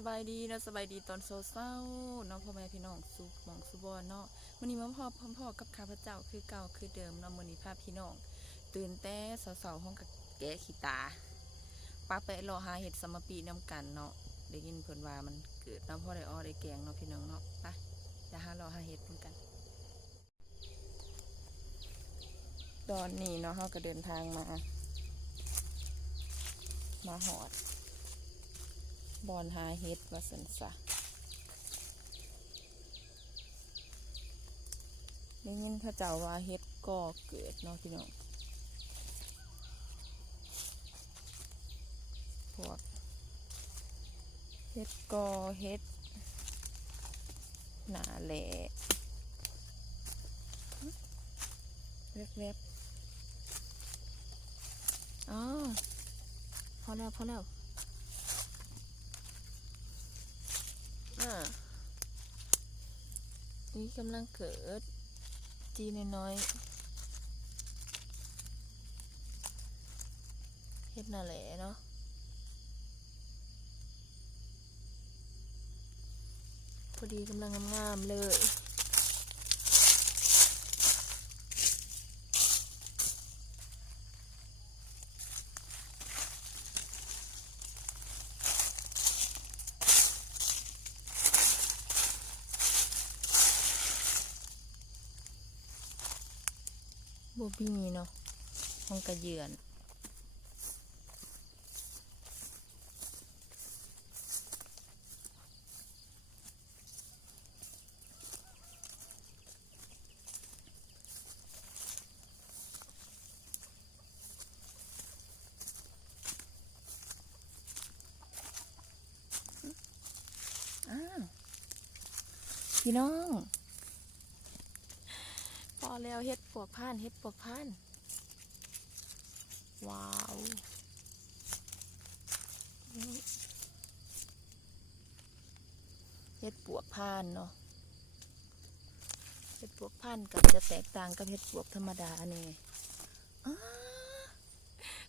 สบายดีเนาะสบายดีตอนเช้าๆเนาะพ่อแม่พี่น้องสุขหมองสุบอนเนาะมื้อนี้มาพ่อกับข้าพเจ้าคือเก่าคือเดิมเนาะมื้อนี้พาพี่น้องตื่นแต่เช้าๆห้องกับแกะขี้ตาป้าไปรอหาเห็ดสมปีนำกันเนาะได้ยินเพิ่นว่ามันเกิดน้ำพ่อได้อ้อได้แกงเนาะพี่น้องเนาะไปจะรอหาเห็ดเหมือนกันตอนนี้เนาะเฮาก็เดินทางมาหอดบอนหาเห็ดว่าสันซะได้ยินเขาเจ้าว่าเห็ดก่อเกิดเนาะพี่น้องพวกเห็ดก่อเห็ดหนาแหล่แวบๆอ๋อพอแล้วนี่กำลังเกิดจีน้อยเห็ดหนาแหล่เนาะพอดีกำลังงามๆเลยบบี้เนาะห้องกระเยือนพี่น้องพอแล้วเฮ็ดปวกผ่านว้าวเฮ็ดปวกผ่านเนาะเฮ็ดปวกผ่านกับจะแตกต่างกับเฮ็ดปวกธรรมดานี่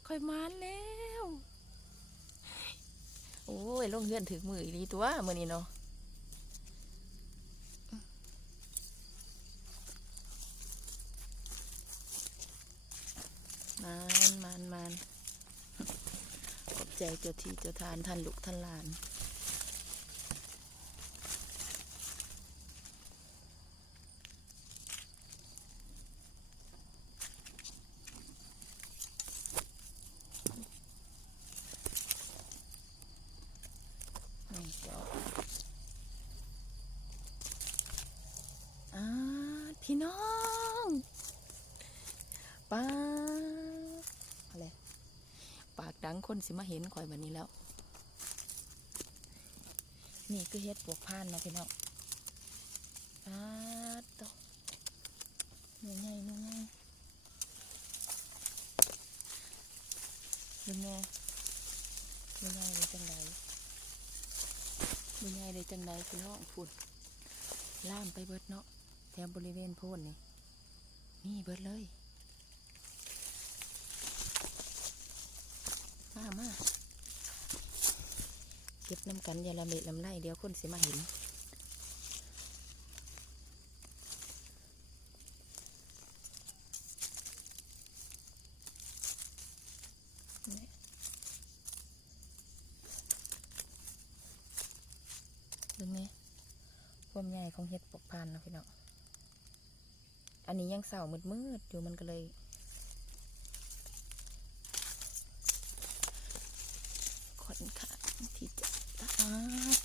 ค่อยมานแล้วโอ้ยลงเฮือนถึงมืออีตัวมื้อนี้เนาะมันขอบใจเจ้าที่เจ้าทานท่านลูกท่านหลานนี่ก็พี่น้องป้าอะไรปากดังคนสิมาเห็นข่อยแบบนี้แล้วนี่คือเฮ็ดปวกผ่านเนาะพี่น้องโตเนื้อใหญ่ดูไงเลยจังใดพี่น้องฝุ่นล่ามไปเบิดเนาะแถวบริเวณโพนนี่เบิดเลยมาเก็บน้ำกันอย่าละเมะลำไรเดี๋ยวคนสิมาเห็นดูไงความใหญ่ของเห็ดปกพานนะพี่น้องอันนี้ยังเสามืดอยู่มันก็เลยค่อนข้างที่จะ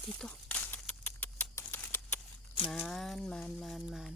ที่ตัวมัน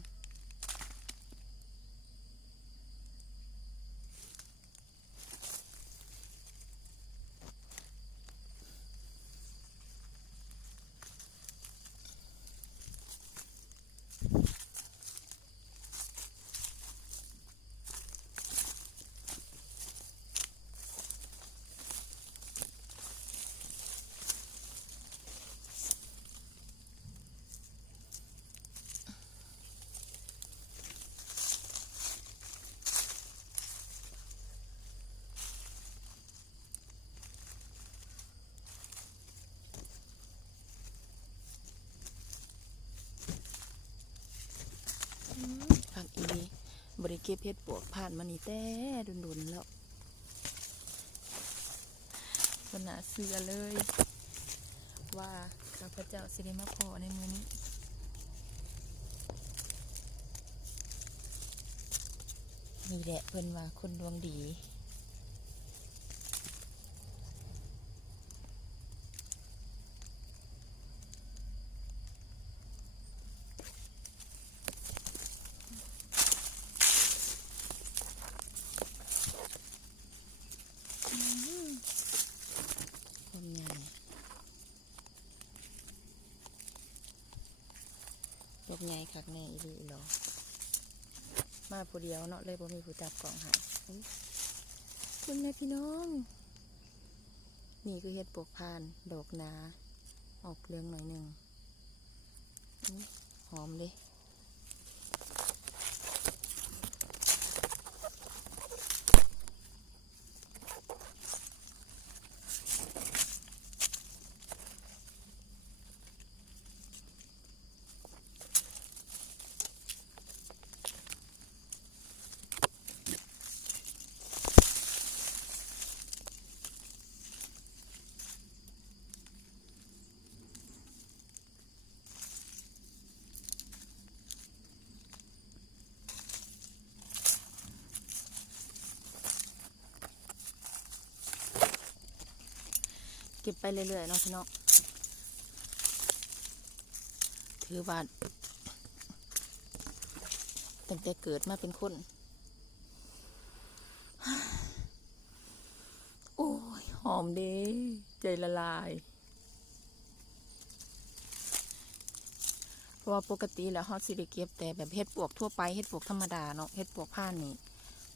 บริเก็บเฮ็ดปวกผ่านมานี่แต่ดุนๆแล้วขนาดเสือเลยว่าข้าพเจ้าสิได้มาพอในมื้อนี้นี่แหละเพิ่นว่าคนดวงดีความใหญ่ดอกใหญ่คักแน่อีหลีหรอมาผู้เดียวเนาะเลยบ่มีผู้จับกล่องให้คุณแม่พี่น้องนี่คือเฮ็ดปวกพานดอกนาออกเหลืองหน่อยหนึ่งหอมเลยเก็บไปเรื่อยๆเนาะพี่น้องถือว่าตั้งแต่เกิดมาเป็นคนโอ้ยหอมเด้ใจละลายเพราะว่าปกติแล้วเฮาสิได้เก็บแต่แบบเฮ็ดปวกทั่วไปเฮ็ดปวกธรรมดาเนาะเฮ็ดปวกผ่านนี่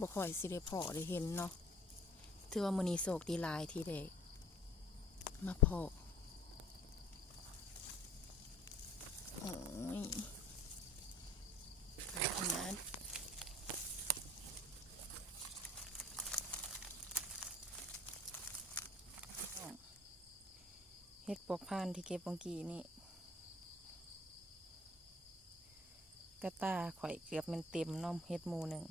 บ่ค่อยสิได้พอได้เห็นเนาะถือว่ามื้อนี้โชคดีหลายที่ได้มาพอโอ้ยขนาดเฮ็ดปวกผ่านที่เก็บเมื่อกี้นี่กระตาข่อยเกือบมันเต็มเนาะเฮ็ดหมู่หนึ่ง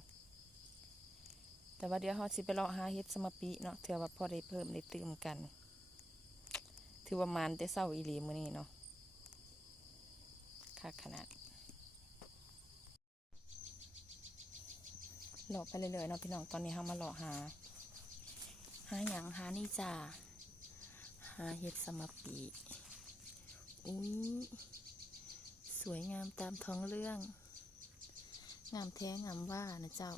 แต่ว่าเดี๋ยวเฮาสิไปเลาะหาเฮ็ดสมปีเนาะเถื่อว่าพอได้เพิ่มได้เติมกันถือว่ามานแต่เช้าอีหลีมื้อนี้เนาะคักขนาดเลาะไปเรื่อยๆเนาะพี่น้องตอนนี้เฮามาเลาะหาหยังหานี่จ้าหาเฮ็ดสมปีอุ้ยสวยงามตามท้องเรื่องงามแท้งามว่านะเจ้า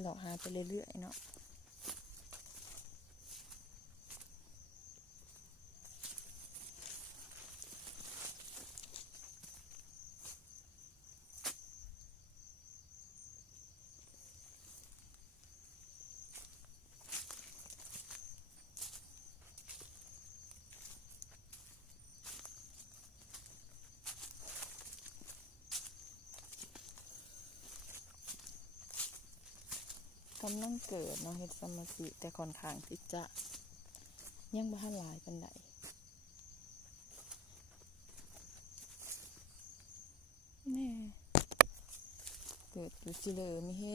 เลาะหาไปเรื่อยๆเนาะกำลังเกิดเนาะเฮ็ดสมาธิแต่ค่อนข้างที่จะยังบ่ทันหลายปานใดแน่เกิดอยู่สิเลยไม่เห็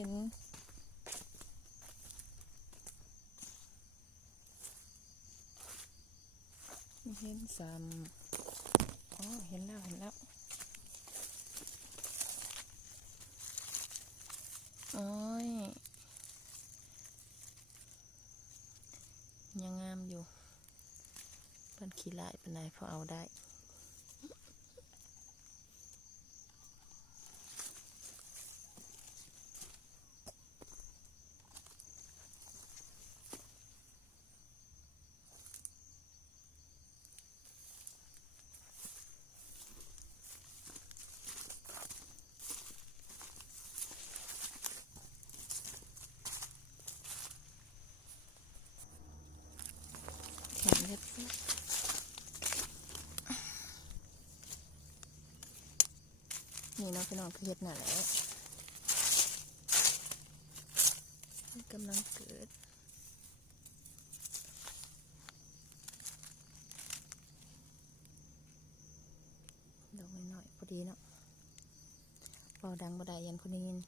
นซ้ำอ๋อเห็นแล้วโอ้ยยังงามอยู่เพิ่นขี้ลายเป็นไรพอเอาได้ นี่เนาะพี่น้องคือเฮ็ดน่ะแหละกำลังเกิดดอกน้อยๆพอดีเนาะเบาดังบ่ได้ยันคนได้ยิน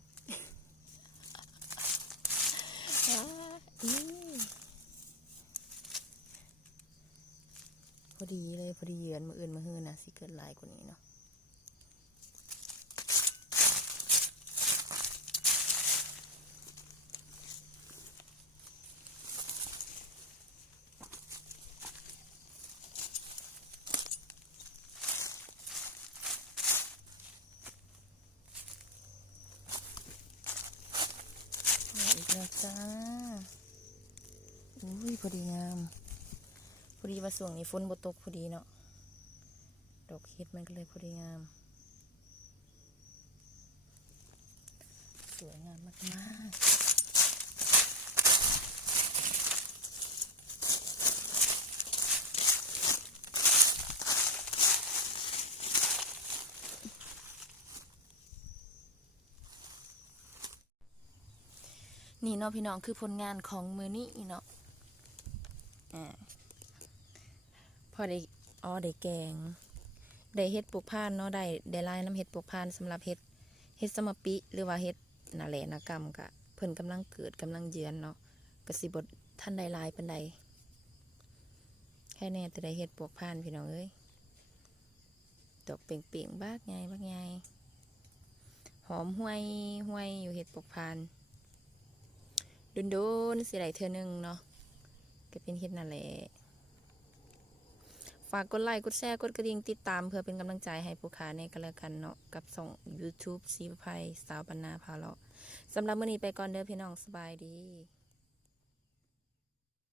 พอดีเลยพอดีเยือนมืออื่นมาเฮือนะสิเกิดหลายกว่านี้เนาะอีกแล้วจ้าอุ้ยพอดีงามพอดีว่าส่วงนี้ฝนบ่ตกพอดีเนาะดอกเฮ็ดมันก็เลยพอดีงามสวยงามมากๆนี่เนาะพี่น้องคือผลงานของมือนี้เนาะพอได้ได้แกงได้เฮ็ดปลูกพานเนาะได้ลายน้ำเฮ็ดปลูกพานสำหรับเฮ็ดสมปิหรือว่าเฮ็ดนาแหละนากรรมกะเพิ่นกำลังเกิดกำลังเยือนเนาะกสิบทท่านใดลายปานใดแค่แน่แต่ได้เฮ็ดปลูกพานพี่น้องเอ้ยดอกเป่งๆบากใหญ่หอมห้วยอยู่เฮ็ดปลูกพานโดนสิได้เทื่อนึงเนาะก็เป็นเฮ็ดนั่นแหละฝากกดไลค์กดแชร์กดกระดิ่งติดตามเพื่อเป็นกำลังใจให้ผู้ค้าในกันแล้วกันเนาะกับช่อง YouTube สีไผ่สาวบรรณาพาเลาะสำหรับมื้อนี้ไปก่อนเด้อพี่น้องสบายดี